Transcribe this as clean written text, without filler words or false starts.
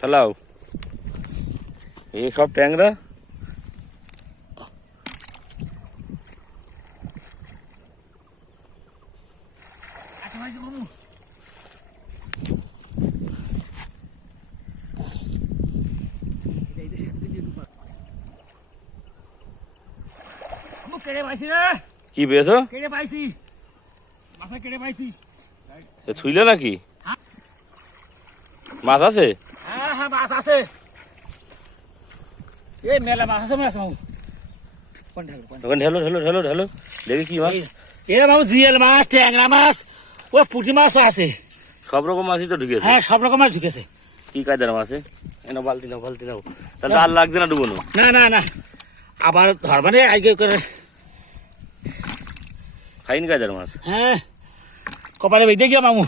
ফেলাও এই সব ট্যাংরা। কি পেয়েছো? ছুইলে নাকি? মাছ আছে? হ্যাঁ মাছ আছে, এই মেলা মাছ আছে। মাছ ওখানে ঢেলো ঢেলো ঢেলো ঢেলো দেখি কি মাছ। এ বাবু জিয়েল মাছ, ট্যাংরা মাছ, ওই পুঁটি মাছও আছে। সব রকম মাছই তো ঢুকেছে। হ্যাঁ সব রকম মাছ ঢুকেছে। কি কায়দার মাছ? এনে বালতি নাও বালতি নাও, তাহলে আর লাগছে না ডুবোনো। না না না আবার ধরবানে আগে করে। ফাইন কায়দার মাছ। হ্যাঁ কপালে বেঁধে গিয়া মামু।